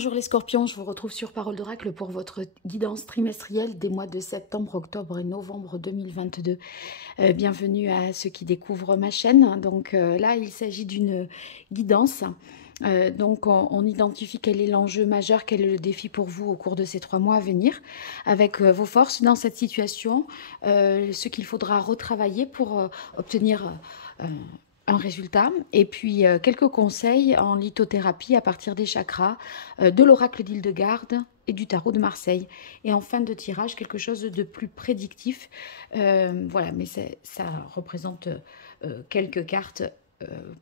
Bonjour les scorpions, je vous retrouve sur Parole d'Oracle pour votre guidance trimestrielle des mois de septembre, octobre et novembre 2022. Bienvenue à ceux qui découvrent ma chaîne. Donc là, il s'agit d'une guidance. Donc on identifie quel est l'enjeu majeur, quel est le défi pour vous au cours de ces 3 mois à venir, avec vos forces dans cette situation, ce qu'il faudra retravailler pour obtenir un résultat, et puis quelques conseils en lithothérapie à partir des chakras, de l'oracle d'Hildegarde et du tarot de Marseille. Et en fin de tirage, quelque chose de plus prédictif. Voilà, mais ça représente quelques cartes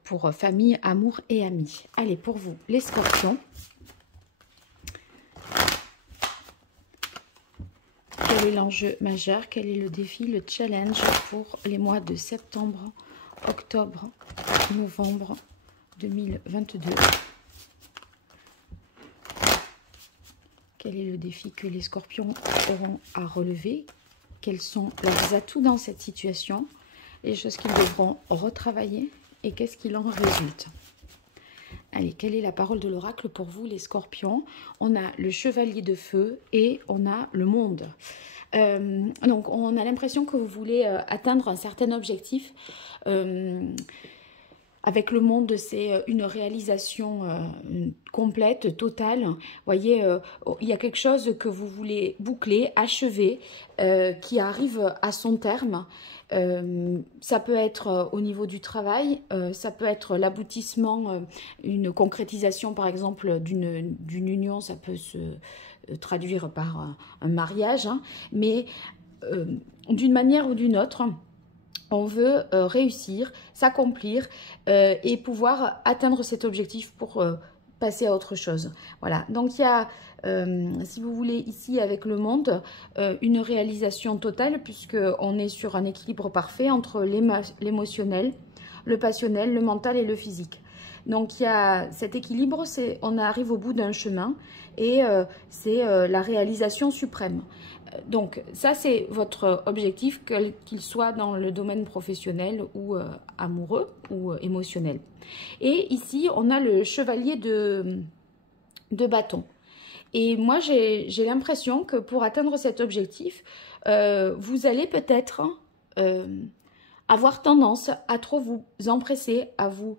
pour famille, amour et amis. Allez, pour vous, les scorpions. Quel est l'enjeu majeur? Quel est le défi, le challenge pour les mois de septembre, octobre, novembre 2022? Quel est le défi que les scorpions auront à relever? Quels sont leurs atouts dans cette situation? Les choses qu'ils devront retravailler et qu'est-ce qu'il en résulte? Allez, quelle est la parole de l'oracle pour vous, les scorpions? On a le chevalier de feu et on a le monde. Donc, on a l'impression que vous voulez atteindre un certain objectif. Avec le monde, c'est une réalisation complète, totale. Vous voyez, il y a quelque chose que vous voulez boucler, achever, qui arrive à son terme. Ça peut être au niveau du travail, ça peut être l'aboutissement, une concrétisation par exemple d'une union, ça peut se traduire par un mariage, hein, mais d'une manière ou d'une autre, on veut réussir, s'accomplir et pouvoir atteindre cet objectif pour passer à autre chose. Voilà, donc il y a, si vous voulez, ici avec le monde, une réalisation totale puisqu'on est sur un équilibre parfait entre l'émotionnel, le passionnel, le mental et le physique. Donc il y a cet équilibre, on arrive au bout d'un chemin et c'est la réalisation suprême. Donc ça c'est votre objectif, qu'il soit dans le domaine professionnel ou amoureux ou émotionnel. Et ici on a le chevalier de bâton. Et moi j'ai l'impression que pour atteindre cet objectif, vous allez peut-être avoir tendance à trop vous empresser, à vous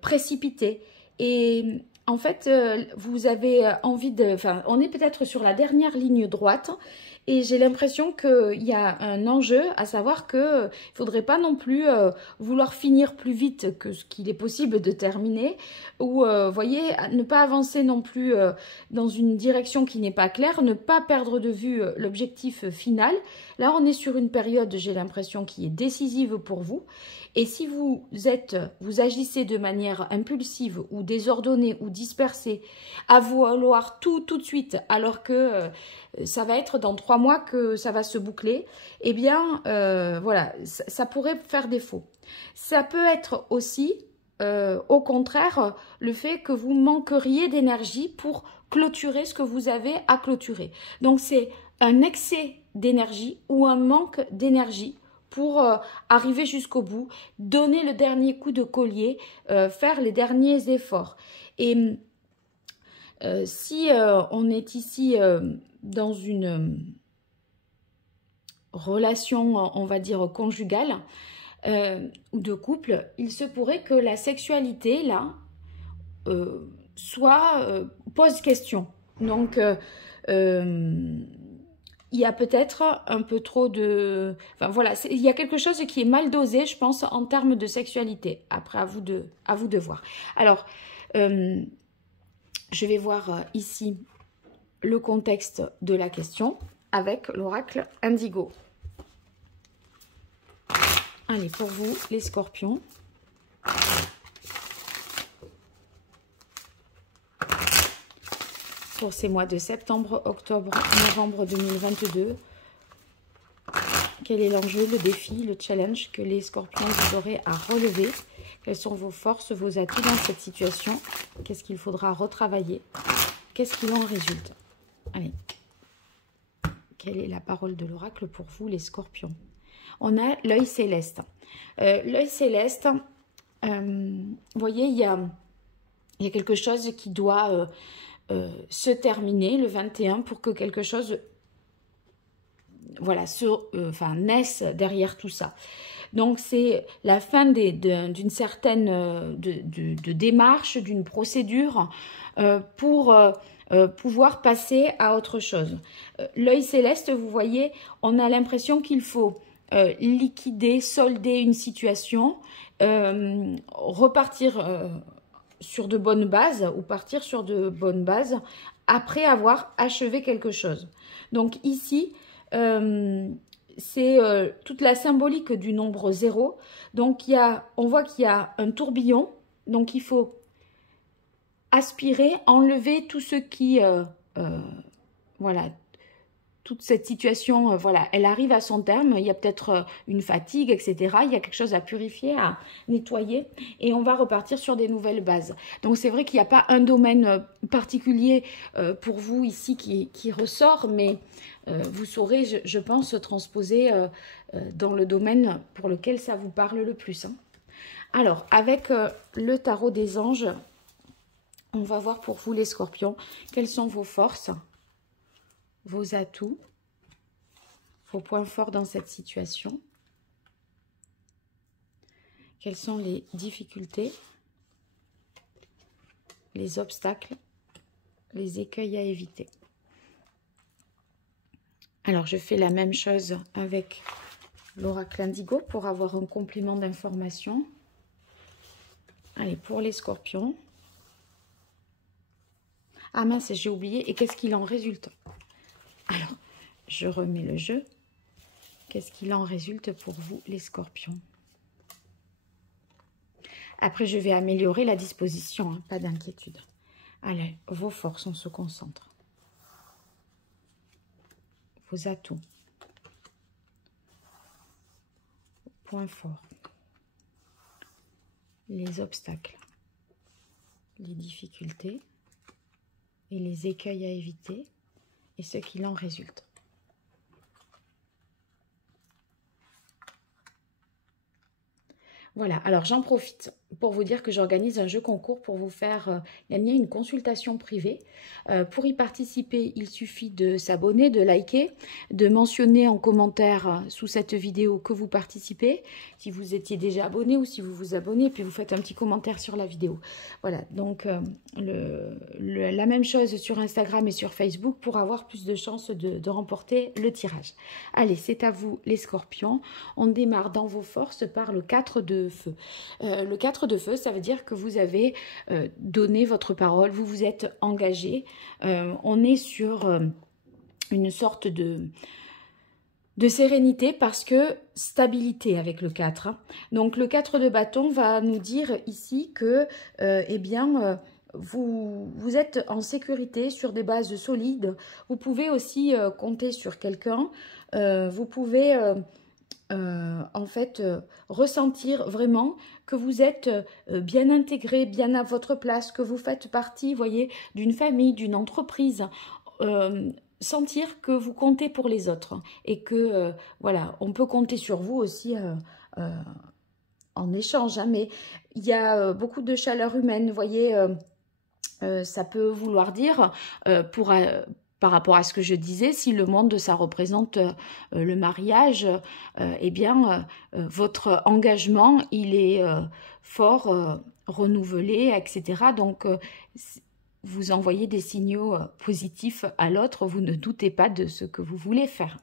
précipiter. Et en fait, vous avez envie de... Enfin, on est peut-être sur la dernière ligne droite et j'ai l'impression qu'il y a un enjeu, à savoir qu'il ne faudrait pas non plus vouloir finir plus vite que ce qu'il est possible de terminer ou, voyez, ne pas avancer non plus dans une direction qui n'est pas claire, ne pas perdre de vue l'objectif final. Là, on est sur une période, j'ai l'impression, qui est décisive pour vous. Et si vous agissez de manière impulsive ou désordonnée ou dispersée, à vouloir tout de suite, alors que ça va être dans 3 mois que ça va se boucler, eh bien, voilà, ça pourrait faire défaut. Ça peut être aussi, au contraire, le fait que vous manqueriez d'énergie pour clôturer ce que vous avez à clôturer. Donc, c'est un excès d'énergie ou un manque d'énergie pour arriver jusqu'au bout, donner le dernier coup de collier, faire les derniers efforts. Et si on est ici dans une relation, on va dire, conjugale ou de couple, il se pourrait que la sexualité, là, pose question. Donc, il y a peut-être un peu trop de... Enfin voilà, il y a quelque chose qui est mal dosé, je pense, en termes de sexualité. Après, à vous de voir. Alors, je vais voir ici le contexte de la question avec l'oracle Indigo. Allez, pour vous, les scorpions. Pour ces mois de septembre, octobre, novembre 2022. Quel est l'enjeu, le défi, le challenge que les scorpions vous aurez à relever? Quelles sont vos forces, vos atouts dans cette situation? Qu'est-ce qu'il faudra retravailler? Qu'est-ce qu'il en résulte? Allez. Quelle est la parole de l'oracle pour vous, les scorpions? On a l'œil céleste. L'œil céleste, vous voyez, il y a quelque chose qui doit se terminer le 21 pour que quelque chose voilà, naisse derrière tout ça. Donc, c'est la fin d'une certaine de démarche, d'une procédure pour pouvoir passer à autre chose. L'œil céleste, vous voyez, on a l'impression qu'il faut liquider, solder une situation, repartir sur de bonnes bases ou partir sur de bonnes bases après avoir achevé quelque chose. Donc ici, c'est toute la symbolique du nombre 0. Donc on voit qu'il y a un tourbillon. Donc il faut aspirer, enlever tout ce qui... voilà, toute cette situation, voilà, elle arrive à son terme. Il y a peut-être une fatigue, etc. Il y a quelque chose à purifier, à nettoyer. Et on va repartir sur des nouvelles bases. Donc c'est vrai qu'il n'y a pas un domaine particulier pour vous ici qui ressort, mais vous saurez, je pense, transposer dans le domaine pour lequel ça vous parle le plus. Hein. Alors, avec le tarot des anges, on va voir pour vous les scorpions, quelles sont vos forces, vos atouts, vos points forts dans cette situation. Quelles sont les difficultés, les obstacles, les écueils à éviter. Alors, je fais la même chose avec l'oracle indigo pour avoir un complément d'information. Allez, pour les scorpions. Ah mince, j'ai oublié. Et qu'est-ce qu'il en résulte? Alors, je remets le jeu. Qu'est-ce qu'il en résulte pour vous, les scorpions? Après, je vais améliorer la disposition, hein, pas d'inquiétude. Allez, vos forces, on se concentre. Vos atouts. Points forts. Les obstacles. Les difficultés. Et les écueils à éviter. Et ce qu'il en résulte. Voilà, alors j'en profite pour vous dire que j'organise un jeu concours pour vous faire gagner une consultation privée. Pour y participer, il suffit de s'abonner, de liker, de mentionner en commentaire sous cette vidéo que vous participez, si vous étiez déjà abonné ou si vous vous abonnez, puis vous faites un petit commentaire sur la vidéo. Voilà, donc la même chose sur Instagram et sur Facebook pour avoir plus de chances de remporter le tirage. Allez, c'est à vous les scorpions. On démarre dans vos forces par le 4 de feu. Le 4 de feu, ça veut dire que vous avez donné votre parole, vous vous êtes engagé. On est sur une sorte de sérénité parce que stabilité avec le 4. Hein. Donc le 4 de bâton va nous dire ici que eh bien, vous êtes en sécurité sur des bases solides. Vous pouvez aussi compter sur quelqu'un. Vous pouvez... en fait, ressentir vraiment que vous êtes bien intégré, bien à votre place, que vous faites partie, voyez, d'une famille, d'une entreprise. Sentir que vous comptez pour les autres et que, voilà, on peut compter sur vous aussi en échange. Hein, mais il y a beaucoup de chaleur humaine, vous voyez, ça peut vouloir dire par rapport à ce que je disais, si le monde, ça représente le mariage, eh bien, votre engagement, il est fort, renouvelé, etc. Donc, vous envoyez des signaux positifs à l'autre, vous ne doutez pas de ce que vous voulez faire.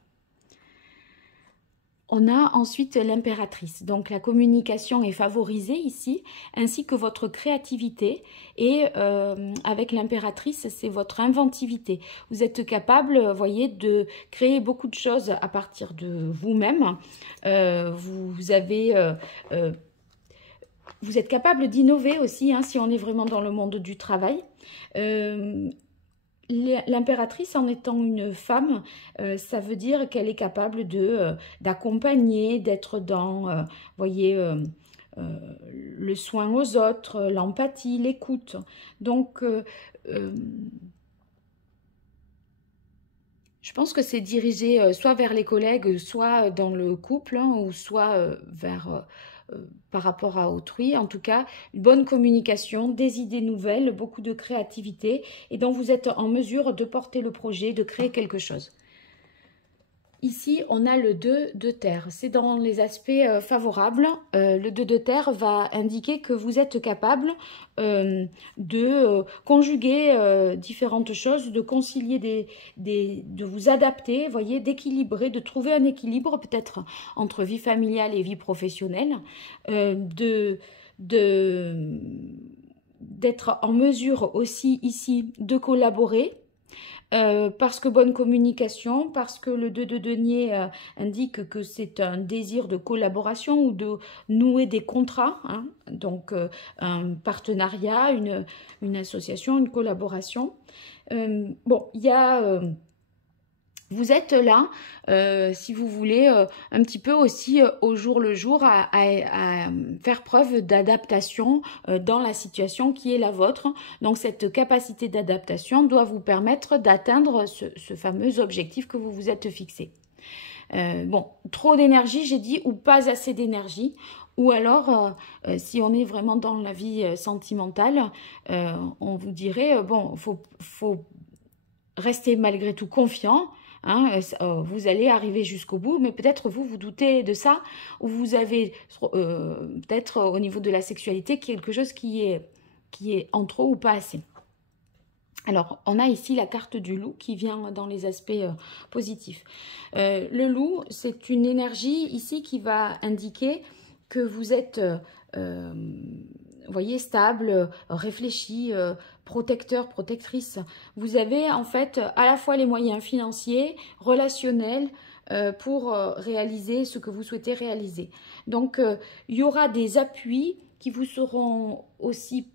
On a ensuite l'impératrice, donc la communication est favorisée ici, ainsi que votre créativité. Et avec l'impératrice, c'est votre inventivité. Vous êtes capable, vous voyez, de créer beaucoup de choses à partir de vous-même. Vous êtes capable d'innover aussi, hein, si on est vraiment dans le monde du travail. L'impératrice, en étant une femme, ça veut dire qu'elle est capable d'accompagner, d'être dans, voyez, le soin aux autres, l'empathie, l'écoute. Donc, je pense que c'est dirigé soit vers les collègues, soit dans le couple, hein, ou soit vers par rapport à autrui. En tout cas, une bonne communication, des idées nouvelles, beaucoup de créativité et donc vous êtes en mesure de porter le projet, de créer quelque chose. Ici, on a le 2 de terre. C'est dans les aspects favorables. Le 2 de terre va indiquer que vous êtes capable de conjuguer différentes choses, de concilier de vous adapter, voyez, d'équilibrer, de trouver un équilibre peut-être entre vie familiale et vie professionnelle, d'être en mesure aussi ici de collaborer. Parce que bonne communication, parce que le 2 de denier indique que c'est un désir de collaboration ou de nouer des contrats, hein, donc un partenariat, une association, une collaboration. Bon, il y a... vous êtes là, si vous voulez, un petit peu aussi au jour le jour à faire preuve d'adaptation dans la situation qui est la vôtre. Donc cette capacité d'adaptation doit vous permettre d'atteindre ce fameux objectif que vous vous êtes fixé. Bon, trop d'énergie, j'ai dit, ou pas assez d'énergie. Ou alors, si on est vraiment dans la vie sentimentale, on vous dirait, bon, faut rester malgré tout confiant. Hein, vous allez arriver jusqu'au bout, mais peut-être vous doutez de ça, ou vous avez peut-être au niveau de la sexualité quelque chose qui est en trop ou pas assez. Alors, on a ici la carte du loup qui vient dans les aspects positifs. Le loup, c'est une énergie ici qui va indiquer que vous êtes... vous voyez, stable, réfléchi, protecteur, protectrice. Vous avez en fait à la fois les moyens financiers, relationnels, pour réaliser ce que vous souhaitez réaliser. Donc, il y aura des appuis qui vous seront aussi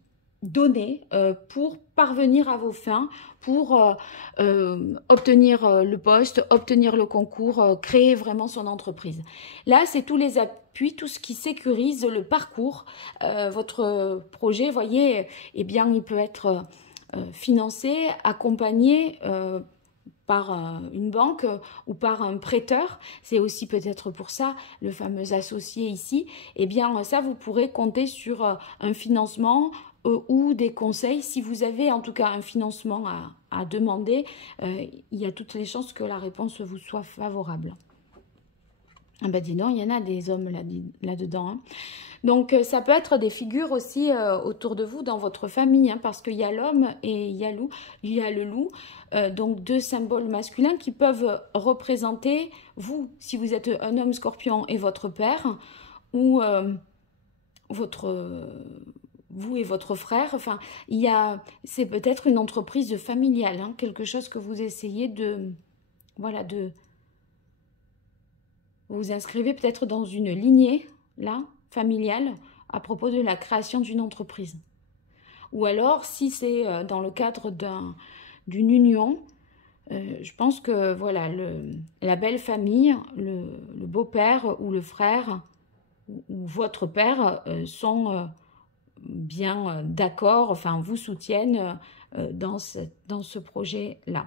donnés pour parvenir à vos fins, pour obtenir le poste, obtenir le concours, créer vraiment son entreprise. Là, c'est tous les appuis, tout ce qui sécurise le parcours. Votre projet, voyez, eh bien, il peut être financé, accompagné par une banque ou par un prêteur. C'est aussi peut-être pour ça le fameux associé ici. Eh bien, ça, vous pourrez compter sur un financement ou des conseils. Si vous avez en tout cas un financement à demander, il y a toutes les chances que la réponse vous soit favorable. Ah ben dis donc, il y en a des hommes là-dedans. Hein. Donc ça peut être des figures aussi autour de vous dans votre famille, hein, parce qu'il y a l'homme et il y a le loup, donc deux symboles masculins qui peuvent représenter vous, si vous êtes un homme scorpion et votre père, ou vous et votre frère. Enfin, c'est peut-être une entreprise familiale, hein, quelque chose que vous essayez de, voilà, vous inscrivez peut-être dans une lignée, là, familiale, à propos de la création d'une entreprise. Ou alors, si c'est dans le cadre d'une union, je pense que, voilà, la belle famille, le beau-père ou le frère, ou votre père, sont bien d'accord, enfin, vous soutiennent dans ce projet-là.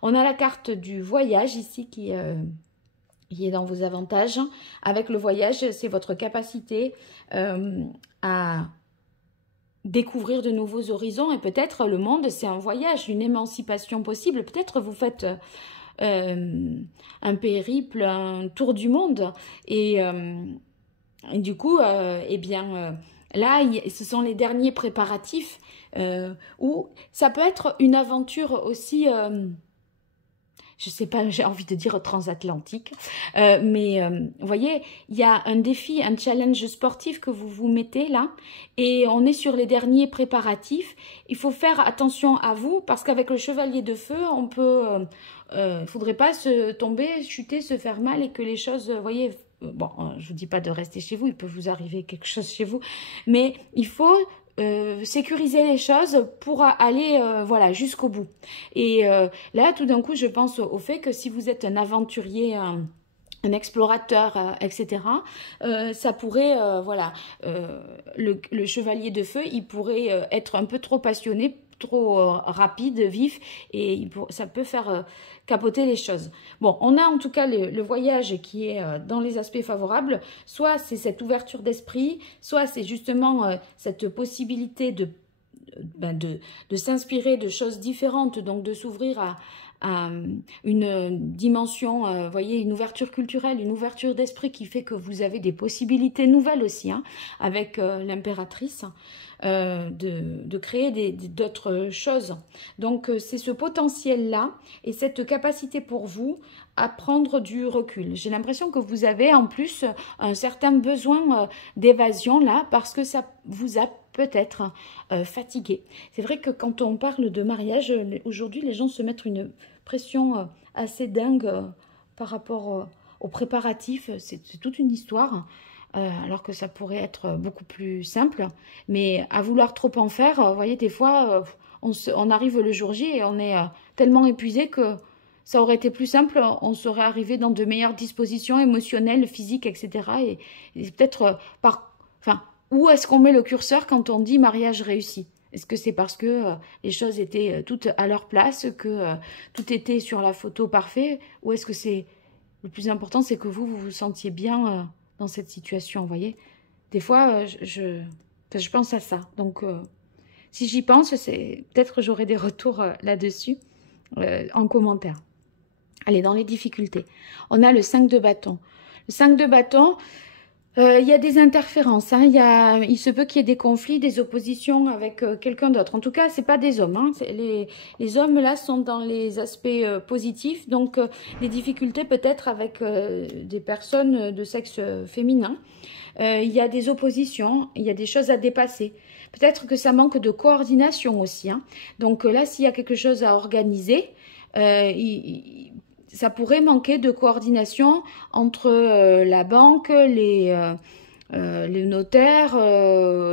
On a la carte du voyage ici qui est dans vos avantages. Avec le voyage, c'est votre capacité à découvrir de nouveaux horizons et peut-être le monde, c'est un voyage, une émancipation possible. Peut-être vous faites un périple, un tour du monde et du coup, eh bien, là, ce sont les derniers préparatifs où ça peut être une aventure aussi... je sais pas, j'ai envie de dire transatlantique, mais vous voyez, il y a un défi, un challenge sportif que vous vous mettez là, et on est sur les derniers préparatifs. Il faut faire attention à vous, parce qu'avec le chevalier de feu, on peut, faudrait pas se tomber, chuter, se faire mal, et que les choses, vous voyez, bon, je vous dis pas de rester chez vous, il peut vous arriver quelque chose chez vous, mais il faut sécuriser les choses pour aller voilà, jusqu'au bout. Et là, tout d'un coup, je pense au fait que si vous êtes un aventurier, un explorateur, etc., ça pourrait, voilà, le chevalier de feu, il pourrait être un peu trop passionné trop rapide, vif, et ça peut faire capoter les choses. Bon, on a en tout cas le voyage qui est dans les aspects favorables, soit c'est cette ouverture d'esprit, soit c'est justement cette possibilité de s'inspirer de choses différentes, donc de s'ouvrir à une dimension, voyez, une ouverture culturelle, une ouverture d'esprit qui fait que vous avez des possibilités nouvelles aussi, hein, avec l'impératrice, de créer d'autres choses. Donc, c'est ce potentiel-là et cette capacité pour vous à prendre du recul. J'ai l'impression que vous avez en plus un certain besoin d'évasion là, parce que ça vous a peut-être fatigué. C'est vrai que quand on parle de mariage, aujourd'hui, les gens se mettent une pression assez dingue par rapport aux préparatifs. C'est toute une histoire, alors que ça pourrait être beaucoup plus simple. Mais à vouloir trop en faire, vous voyez, des fois, on arrive le jour J et on est tellement épuisé que ça aurait été plus simple, on serait arrivé dans de meilleures dispositions émotionnelles, physiques, etc. Et peut-être enfin, où est-ce qu'on met le curseur quand on dit mariage réussi? Est-ce que c'est parce que les choses étaient toutes à leur place, que tout était sur la photo parfait? Ou est-ce que c'est le plus important, c'est que vous vous sentiez bien dans cette situation, vous voyez? Des fois, je pense à ça. Donc, si j'y pense, peut-être que j'aurai des retours là-dessus en commentaire. Allez, dans les difficultés. On a le 5 de bâton. Le 5 de bâton, il y a des interférences. Hein, il se peut qu'il y ait des conflits, des oppositions avec quelqu'un d'autre. En tout cas, c'est pas des hommes. Hein, les hommes, là, sont dans les aspects positifs. Donc, des difficultés peut-être avec des personnes de sexe féminin. Il y a des oppositions, il y a des choses à dépasser. Peut-être que ça manque de coordination aussi. Hein. Donc là, s'il y a quelque chose à organiser, ça pourrait manquer de coordination entre la banque, les notaires,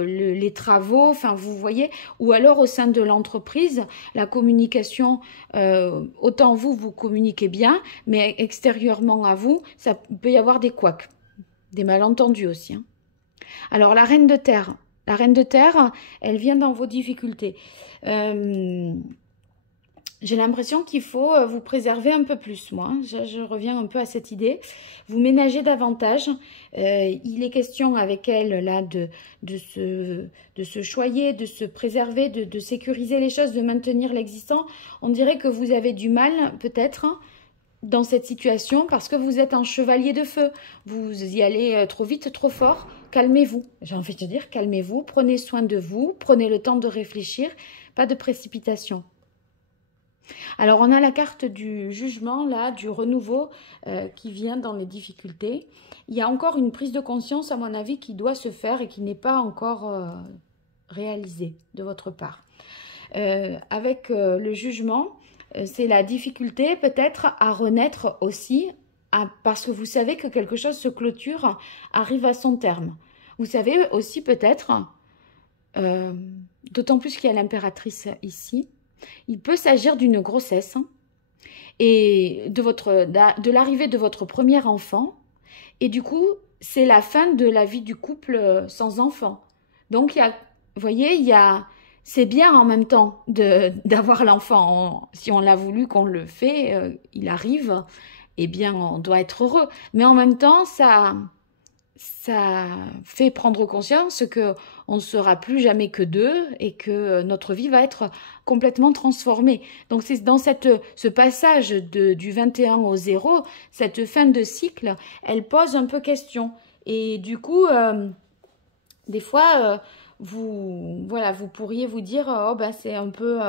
les travaux, enfin vous voyez, ou alors au sein de l'entreprise, la communication, autant vous communiquez bien, mais extérieurement à vous, ça peut y avoir des couacs, des malentendus aussi. Hein. Alors la reine de terre, elle vient dans vos difficultés. J'ai l'impression qu'il faut vous préserver un peu plus, moi. Je reviens un peu à cette idée. Vous ménagez davantage. Il est question avec elle, là, de se choyer, de se préserver, de sécuriser les choses, de maintenir l'existant. On dirait que vous avez du mal, peut-être, dans cette situation, parce que vous êtes un chevalier de feu. Vous y allez trop vite, trop fort. Calmez-vous. J'ai envie de dire, calmez-vous. Prenez soin de vous. Prenez le temps de réfléchir. Pas de précipitation. Alors, on a la carte du jugement, là, du renouveau qui vient dans les difficultés. Il y a encore une prise de conscience, à mon avis, qui doit se faire et qui n'est pas encore réalisée de votre part. Avec le jugement, c'est la difficulté peut-être à renaître aussi, parce que vous savez que quelque chose se clôture, arrive à son terme. Vous savez aussi peut-être, d'autant plus qu'il y a l'impératrice ici, il peut s'agir d'une grossesse hein, et de l'arrivée de votre premier enfant. Et du coup, c'est la fin de la vie du couple sans enfant. Donc, vous voyez, c'est bien en même temps d'avoir l'enfant. Si on l'a voulu, qu'on le fait, il arrive, eh bien, on doit être heureux. Mais en même temps, ça fait prendre conscience que on ne sera plus jamais que deux et que notre vie va être complètement transformée. Donc c'est dans ce passage du 21 au 0, cette fin de cycle, elle pose un peu question. Et du coup, des fois, vous pourriez vous dire, oh ben c'est un peu...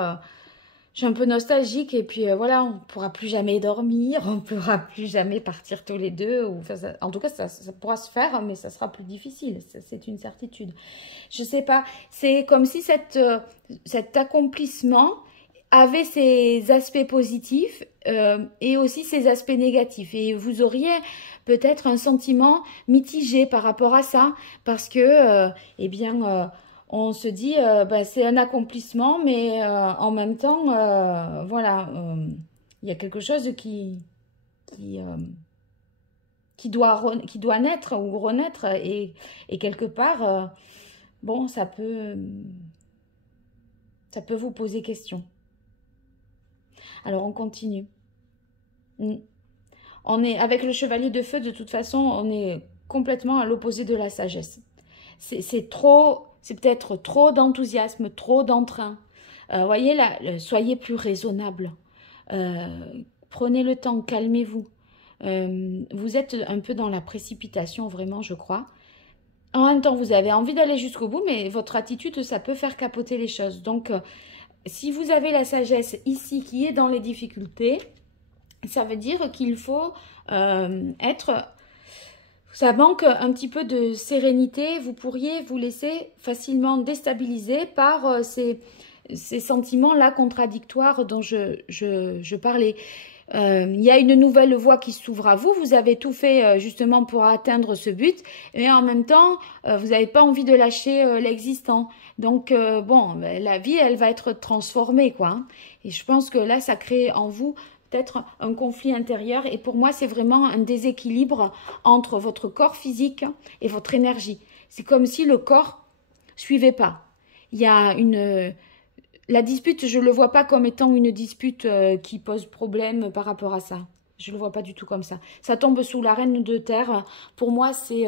je suis un peu nostalgique et puis voilà, on ne pourra plus jamais dormir, on ne pourra plus jamais partir tous les deux. En tout cas, ça pourra se faire, mais ça sera plus difficile, c'est une certitude. Je ne sais pas, c'est comme si cet accomplissement avait ses aspects positifs et aussi ses aspects négatifs. Et vous auriez peut-être un sentiment mitigé par rapport à ça, parce que, eh bien... on se dit, c'est un accomplissement, mais en même temps, voilà, il y a quelque chose qui doit naître ou renaître. Et quelque part, bon, ça peut Ça peut vous poser question. Alors, on continue. On est, avec le chevalier de feu, de toute façon, on est complètement à l'opposé de la sagesse. C'est peut-être trop d'enthousiasme, trop d'entrain. Voyez là, soyez plus raisonnable. Prenez le temps, calmez-vous. Vous êtes un peu dans la précipitation, vraiment, je crois. En même temps, vous avez envie d'aller jusqu'au bout, mais votre attitude, ça peut faire capoter les choses. Donc, si vous avez la sagesse ici qui est dans les difficultés, ça veut dire qu'il faut être... Ça manque un petit peu de sérénité. Vous pourriez vous laisser facilement déstabiliser par ces sentiments-là contradictoires dont je parlais. Il y a une nouvelle voie qui s'ouvre à vous. Vous avez tout fait justement pour atteindre ce but. Et en même temps, vous n'avez pas envie de lâcher l'existant. Donc, bon, la vie, elle va être transformée, quoi. Hein. Et je pense que là, ça crée en vous peut-être un conflit intérieur. Et pour moi, c'est vraiment un déséquilibre entre votre corps physique et votre énergie. C'est comme si le corps suivait pas. Il y a une... La dispute, je ne le vois pas comme étant une dispute qui pose problème par rapport à ça. Je ne le vois pas du tout comme ça. Ça tombe sous la reine de terre. Pour moi, c'est...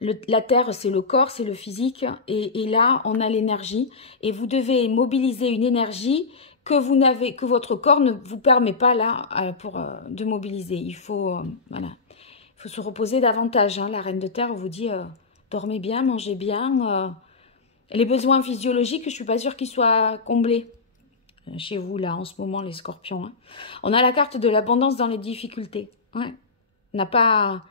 la terre, c'est le corps, c'est le physique. Et là, on a l'énergie. Et vous devez mobiliser une énergie que votre corps ne vous permet pas là de mobiliser. Il faut, voilà, il faut se reposer davantage. Hein. La reine de terre vous dit dormez bien, mangez bien. Les besoins physiologiques, je ne suis pas sûre qu'ils soient comblés chez vous là en ce moment, les scorpions. Hein. On a la carte de l'abondance dans les difficultés. Ouais. N'a pas...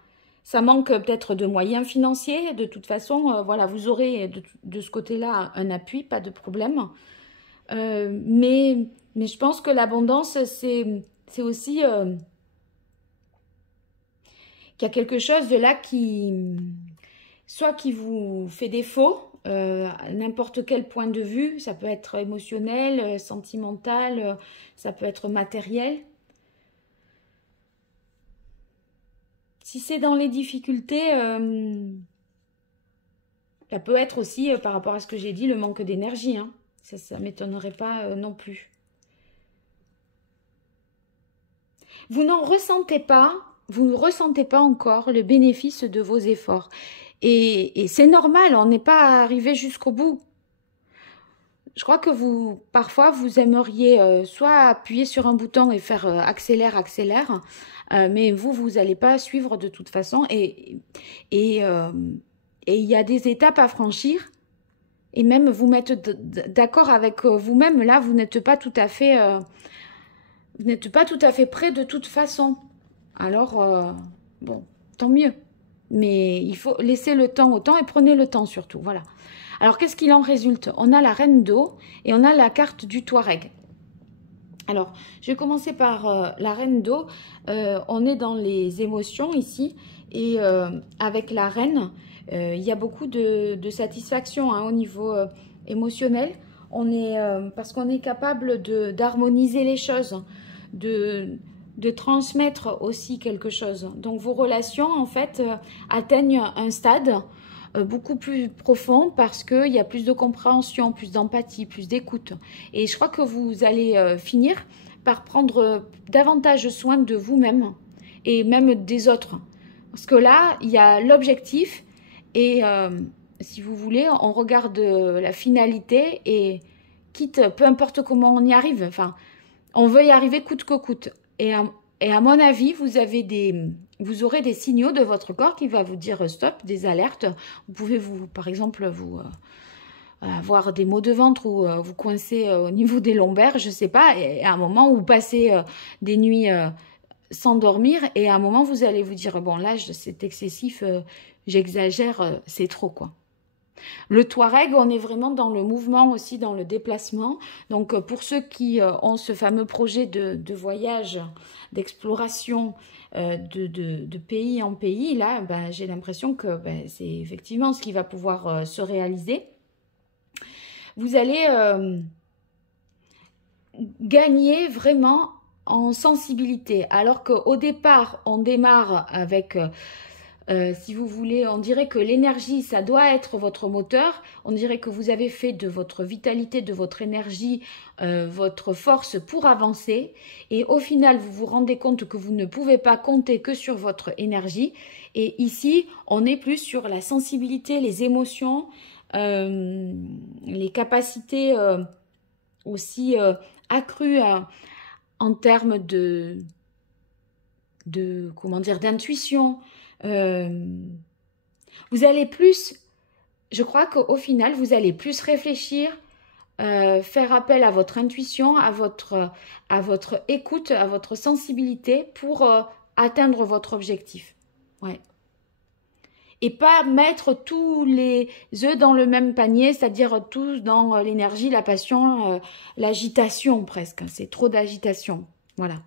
Ça manque peut-être de moyens financiers. De toute façon, voilà, vous aurez de ce côté-là un appui, pas de problème. Mais je pense que l'abondance, c'est aussi qu'il y a quelque chose de là soit qui vous fait défaut, à n'importe quel point de vue, ça peut être émotionnel, sentimental, ça peut être matériel. Si c'est dans les difficultés, ça peut être aussi, par rapport à ce que j'ai dit, le manque d'énergie, hein. Ça ne m'étonnerait pas non plus. Vous n'en ressentez pas, vous ne ressentez pas encore le bénéfice de vos efforts. Et c'est normal, on n'est pas arrivé jusqu'au bout. Je crois que parfois, vous aimeriez soit appuyer sur un bouton et faire accélère, accélère, mais vous n'allez pas suivre de toute façon. Et il y a des étapes à franchir. Et même vous mettre d'accord avec vous-même, là, vous n'êtes pas tout à fait prêt de toute façon. Alors, bon, tant mieux. Mais il faut laisser le temps au temps et prenez le temps surtout, voilà. Alors, qu'est-ce qu'il en résulte? On a la reine d'eau et on a la carte du Touareg. Alors, je vais commencer par la reine d'eau. On est dans les émotions ici et avec la reine, il y a beaucoup de satisfaction hein, au niveau émotionnel. Parce qu'on est capable d'harmoniser les choses, de transmettre aussi quelque chose. Donc vos relations en fait atteignent un stade beaucoup plus profond parce qu'il y a plus de compréhension, plus d'empathie, plus d'écoute. Et je crois que vous allez finir par prendre davantage soin de vous-même et même des autres. Parce que là, il y a l'objectif et si vous voulez, on regarde la finalité et quitte, peu importe comment on y arrive, enfin, on veut y arriver coûte que coûte. Et à mon avis, vous aurez des signaux de votre corps qui va vous dire stop, des alertes. Vous pouvez, par exemple, avoir des maux de ventre ou vous coincer au niveau des lombaires, je ne sais pas. Et à un moment, où vous passez des nuits sans dormir et à un moment, vous allez vous dire, bon là, c'est excessif, j'exagère, c'est trop quoi. Le Touareg, on est vraiment dans le mouvement aussi, dans le déplacement. Donc, pour ceux qui ont ce fameux projet de voyage, d'exploration de pays en pays, là, ben, j'ai l'impression que ben, c'est effectivement ce qui va pouvoir se réaliser. Vous allez gagner vraiment en sensibilité. Alors qu'au départ, on démarre avec... Si vous voulez, on dirait que l'énergie, ça doit être votre moteur. On dirait que vous avez fait de votre vitalité, de votre énergie, votre force pour avancer. Et au final, vous vous rendez compte que vous ne pouvez pas compter que sur votre énergie. Et ici, on est plus sur la sensibilité, les émotions, les capacités aussi accrues en termes comment dire, d'intuition. Vous allez plus, je crois qu'au final, vous allez plus réfléchir, faire appel à votre intuition, à votre écoute, à votre sensibilité pour atteindre votre objectif. Ouais. Et pas mettre tous les œufs dans le même panier, c'est-à-dire tous dans l'énergie, la passion, l'agitation presque. C'est trop d'agitation. Voilà.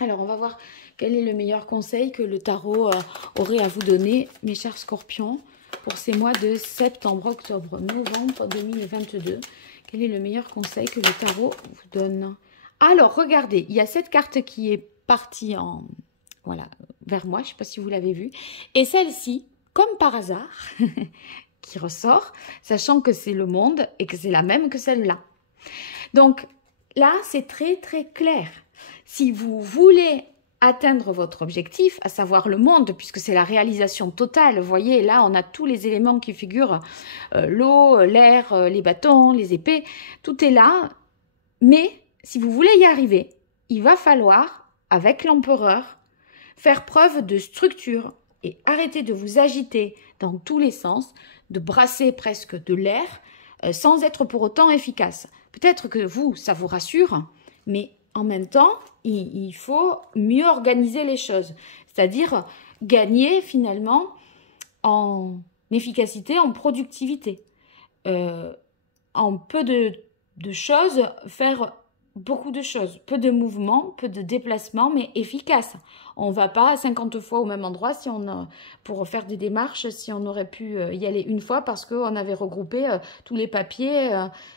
Alors, on va voir quel est le meilleur conseil que le tarot aurait à vous donner, mes chers scorpions, pour ces mois de septembre, octobre, novembre 2022. Quel est le meilleur conseil que le tarot vous donne? Alors, regardez, il y a cette carte qui est partie voilà, vers moi, je ne sais pas si vous l'avez vue. Et celle-ci, comme par hasard, qui ressort, sachant que c'est le monde et que c'est la même que celle-là. Donc, là, c'est très, très clair. Si vous voulez atteindre votre objectif, à savoir le monde, puisque c'est la réalisation totale, vous voyez, là, on a tous les éléments qui figurent, l'eau, l'air, les bâtons, les épées, tout est là. Mais si vous voulez y arriver, il va falloir, avec l'empereur, faire preuve de structure et arrêter de vous agiter dans tous les sens, de brasser presque de l'air, sans être pour autant efficace. Peut-être que vous, ça vous rassure, mais en même temps, il faut mieux organiser les choses. C'est-à-dire gagner finalement en efficacité, en productivité. En peu de choses, faire beaucoup de choses. Peu de mouvements, peu de déplacements, mais efficaces. On ne va pas 50 fois au même endroit pour faire des démarches si on aurait pu y aller une fois parce qu'on avait regroupé tous les papiers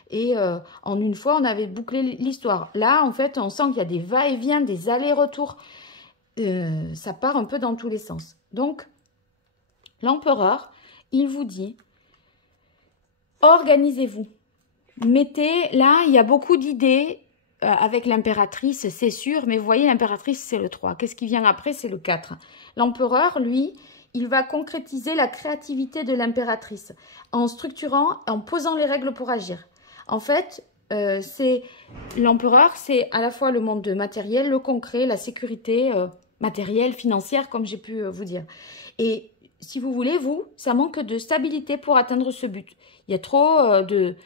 et en une fois, on avait bouclé l'histoire. Là, en fait, on sent qu'il y a des va-et-vient, des allers-retours. Ça part un peu dans tous les sens. Donc, l'empereur, il vous dit, organisez-vous. Mettez, là, il y a beaucoup d'idées avec l'impératrice, c'est sûr, mais vous voyez, l'impératrice, c'est le 3. Qu'est-ce qui vient après? C'est le 4. L'empereur, lui, il va concrétiser la créativité de l'impératrice en structurant, en posant les règles pour agir. En fait, l'empereur, c'est à la fois le monde matériel, le concret, la sécurité matérielle, financière, comme j'ai pu vous dire. Et si vous voulez, ça manque de stabilité pour atteindre ce but. Il y a trop de...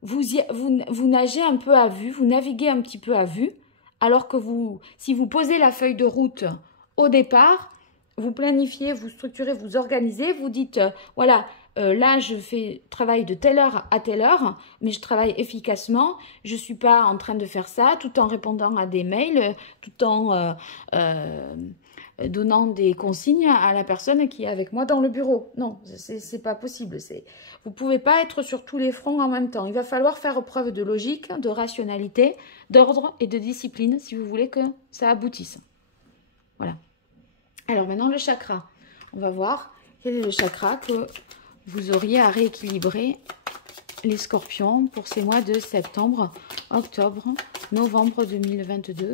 Vous nagez un peu à vue, vous naviguez un petit peu à vue, alors que si vous posez la feuille de route au départ, vous planifiez, vous structurez, vous organisez, vous dites, voilà, là je travaille de telle heure à telle heure, mais je travaille efficacement, je ne suis pas en train de faire ça tout en répondant à des mails, tout en donnant des consignes à la personne qui est avec moi dans le bureau. Non, c'est pas possible. Vous pouvez pas être sur tous les fronts en même temps. Il va falloir faire preuve de logique, de rationalité, d'ordre et de discipline si vous voulez que ça aboutisse. Voilà. Alors maintenant, le chakra. On va voir quel est le chakra que vous auriez à rééquilibrer les scorpions pour ces mois de septembre, octobre, novembre 2022.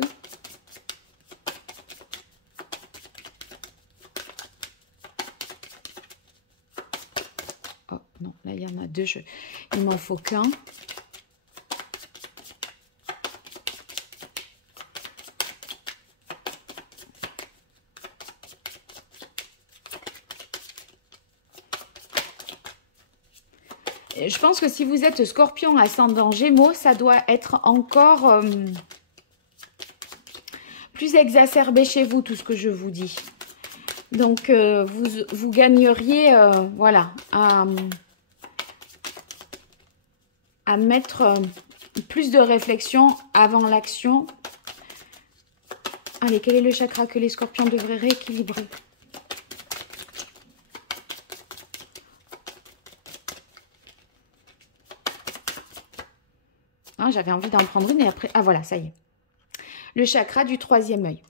Oh non, là il y en a deux, il m'en faut qu'un. Je pense que si vous êtes scorpion ascendant gémeaux, ça doit être encore plus exacerbé chez vous, tout ce que je vous dis. Donc, vous gagneriez, voilà, à mettre plus de réflexion avant l'action. Allez, quel est le chakra que les scorpions devraient rééquilibrer ? J'avais envie d'en prendre une et après... Ah, voilà, ça y est. Le chakra du troisième œil.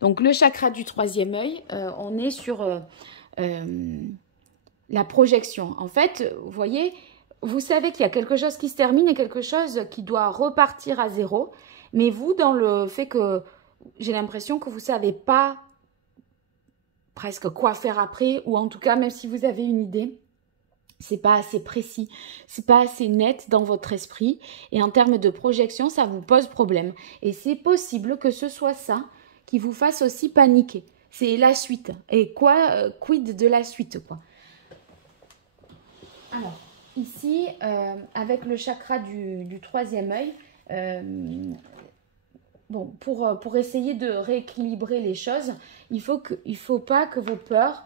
Donc, le chakra du troisième œil, on est sur la projection. En fait, vous voyez, vous savez qu'il y a quelque chose qui se termine et quelque chose qui doit repartir à zéro. Mais vous, dans le fait que j'ai l'impression que vous ne savez pas presque quoi faire après, ou en tout cas, même si vous avez une idée, c'est pas assez précis, c'est pas assez net dans votre esprit. Et en termes de projection, ça vous pose problème. Et c'est possible que ce soit ça qui vous fasse aussi paniquer. C'est la suite. Et quoi, quid de la suite, quoi. Alors, ici, avec le chakra du troisième œil, bon, pour essayer de rééquilibrer les choses, il faut pas que vos peurs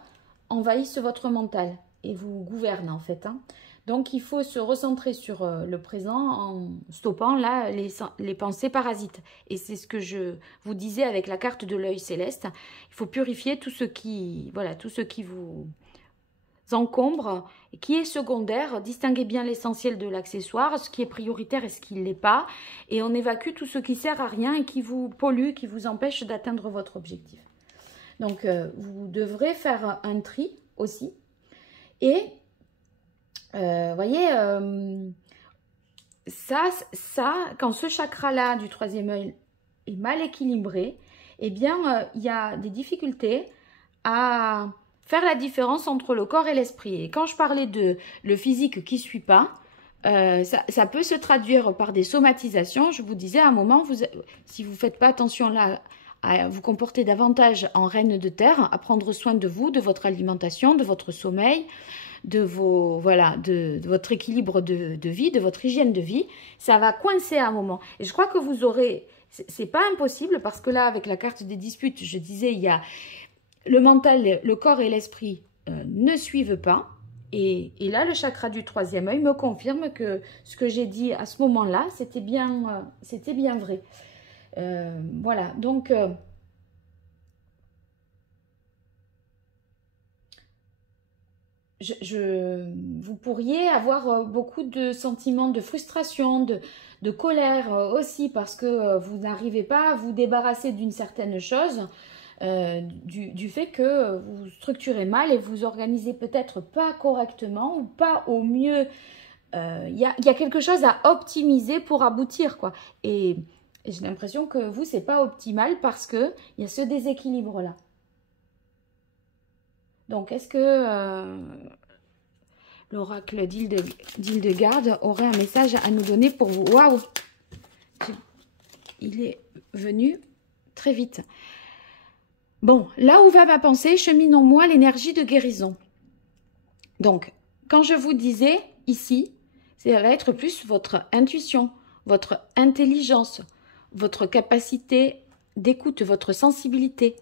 envahissent votre mental et vous gouvernent en fait. Hein. Donc, il faut se recentrer sur le présent en stoppant là les pensées parasites. Et c'est ce que je vous disais avec la carte de l'œil céleste. Il faut purifier tout ce qui vous encombre, qui est secondaire, distinguez bien l'essentiel de l'accessoire, ce qui est prioritaire et ce qui ne l'est pas, et on évacue tout ce qui sert à rien et qui vous pollue, qui vous empêche d'atteindre votre objectif. Donc, vous devrez faire un tri aussi, et voyez, quand ce chakra-là du troisième œil est mal équilibré, eh bien, il y a des difficultés à faire la différence entre le corps et l'esprit. Et quand je parlais de le physique qui ne suit pas, ça peut se traduire par des somatisations. Je vous disais à un moment, si vous ne faites pas attention là, à vous comporter davantage en reine de terre, à prendre soin de vous, de votre alimentation, de votre sommeil, de votre équilibre de vie, de votre hygiène de vie, ça va coincer à un moment. Et je crois que vous aurez, c'est pas impossible parce que là, avec la carte des disputes, je disais, il y a le mental, le corps et l'esprit ne suivent pas. Et là, le chakra du troisième œil me confirme que ce que j'ai dit à ce moment-là, c'était bien vrai. Voilà, donc vous pourriez avoir beaucoup de sentiments de frustration, de colère aussi, parce que vous n'arrivez pas à vous débarrasser d'une certaine chose. Du fait que vous structurez mal et vous organisez peut-être pas correctement ou pas au mieux. Il y a quelque chose à optimiser pour aboutir, quoi. Et j'ai l'impression que vous, c'est pas optimal parce qu'il y a ce déséquilibre-là. Donc, est-ce que l'oracle d'Hildegarde aurait un message à nous donner pour vous? Waouh! Il est venu très vite. Bon, là où va ma pensée, chemine en moi l'énergie de guérison. Donc, quand je vous disais ici, ça va être plus votre intuition, votre intelligence, votre capacité d'écoute, votre sensibilité.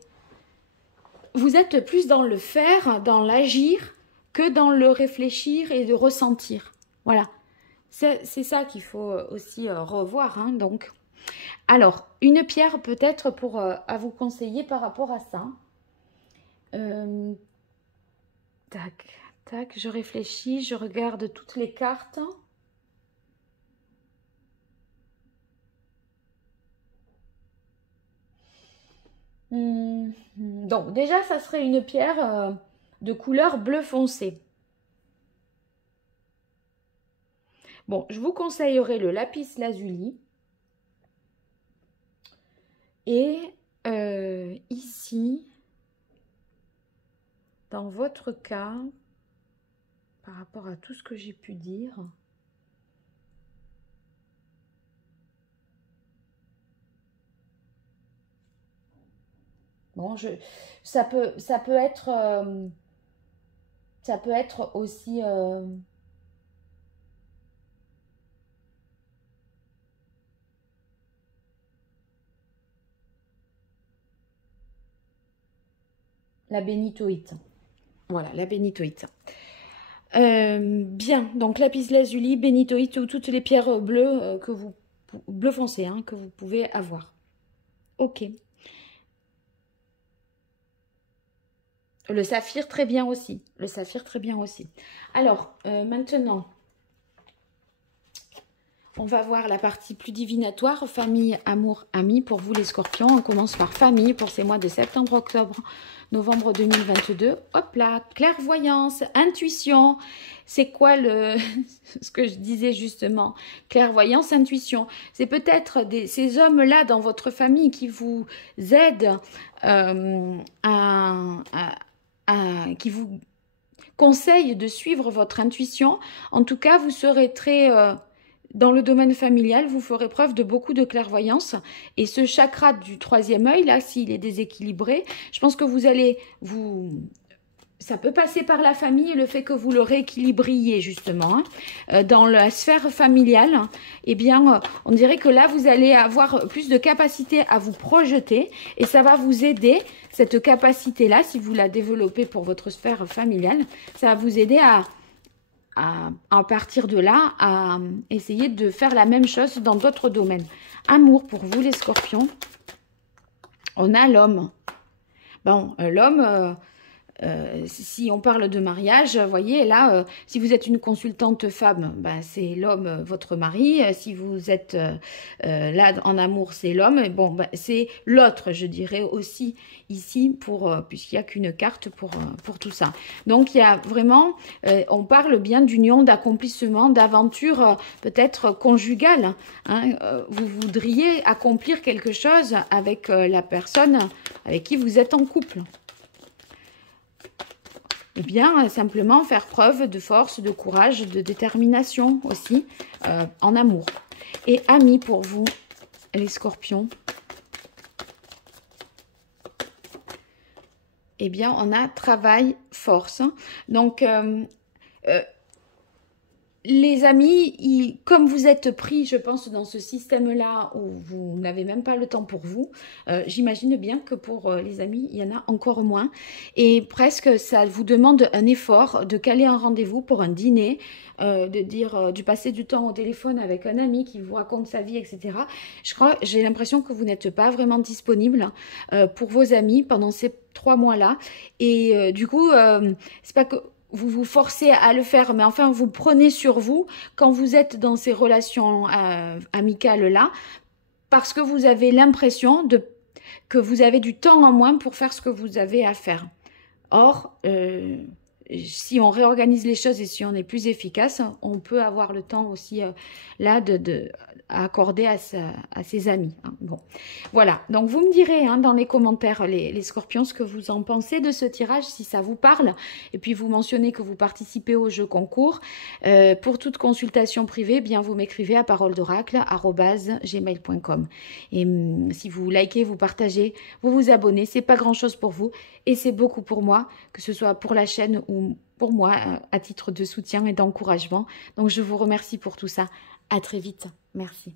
Vous êtes plus dans le faire, dans l'agir, que dans le réfléchir et de ressentir. Voilà, c'est ça qu'il faut aussi revoir, hein, donc. Alors, une pierre peut-être à vous conseiller par rapport à ça. Tac, tac, je réfléchis, je regarde toutes les cartes. Donc, déjà, ça serait une pierre de couleur bleu foncé. Bon, je vous conseillerais le lapis lazuli. Et ici, dans votre cas, par rapport à tout ce que j'ai pu dire, bon, ça peut être aussi la bénitoïte. Voilà, la bénitoïte. Bien, donc lapis lazuli, bénitoïte ou toutes les pierres bleues bleu foncé hein, que vous pouvez avoir. Ok. Le saphir, très bien aussi. Le saphir, très bien aussi. Alors, maintenant, On va voir la partie plus divinatoire, famille, amour, amis. Pour vous les scorpions, on commence par famille pour ces mois de septembre, octobre, novembre 2022. Hop là, clairvoyance, intuition. C'est quoi ce que je disais justement? Clairvoyance, intuition. C'est peut-être ces hommes-là dans votre famille qui vous aident, qui vous conseillent de suivre votre intuition. En tout cas, vous serez très... dans le domaine familial, vous ferez preuve de beaucoup de clairvoyance. Et ce chakra du troisième œil, là, s'il est déséquilibré, je pense que vous allez ça peut passer par la famille et le fait que vous le rééquilibriez, justement. Hein. Dans la sphère familiale, eh bien, on dirait que là, vous allez avoir plus de capacité à vous projeter. Et ça va vous aider, cette capacité-là, si vous la développez pour votre sphère familiale, ça va vous aider à partir de là, à essayer de faire la même chose dans d'autres domaines. Amour pour vous, les scorpions. On a l'homme. Bon, l'homme, si on parle de mariage, vous voyez, là, si vous êtes une consultante femme, ben, c'est l'homme, votre mari. Si vous êtes là en amour, c'est l'homme. Bon, ben, c'est l'autre, je dirais aussi ici, puisqu'il n'y a qu'une carte pour tout ça. Donc, il y a vraiment, on parle bien d'union, d'accomplissement, d'aventure peut-être conjugale. Hein. Vous voudriez accomplir quelque chose avec la personne avec qui vous êtes en couple. Eh bien, simplement faire preuve de force, de courage, de détermination aussi en amour. Et amis pour vous, les scorpions. Eh bien, on a travail, force. Donc, les amis, comme vous êtes pris, je pense, dans ce système-là où vous n'avez même pas le temps pour vous, j'imagine bien que pour les amis, il y en a encore moins. Et presque, ça vous demande un effort de caler un rendez-vous pour un dîner, de passer du temps au téléphone avec un ami qui vous raconte sa vie, etc. J'ai l'impression que vous n'êtes pas vraiment disponible pour vos amis pendant ces 3 mois-là. Et du coup, c'est pas que... vous vous forcez à le faire, mais enfin, vous prenez sur vous quand vous êtes dans ces relations amicales-là, parce que vous avez l'impression que vous avez du temps en moins pour faire ce que vous avez à faire. Or, si on réorganise les choses et si on est plus efficace, on peut avoir le temps aussi là à accorder à ses amis. Hein. Bon, voilà. Donc, vous me direz hein, dans les commentaires, les scorpions, ce que vous en pensez de ce tirage, si ça vous parle. Et puis, vous mentionnez que vous participez au jeu concours. Pour toute consultation privée, eh bien vous m'écrivez à paroledoracle@gmail.com. Et si vous likez, vous partagez, vous vous abonnez, c'est pas grand-chose pour vous. Et c'est beaucoup pour moi, que ce soit pour la chaîne ou pour moi, à titre de soutien et d'encouragement. Donc, je vous remercie pour tout ça. À très vite. Merci.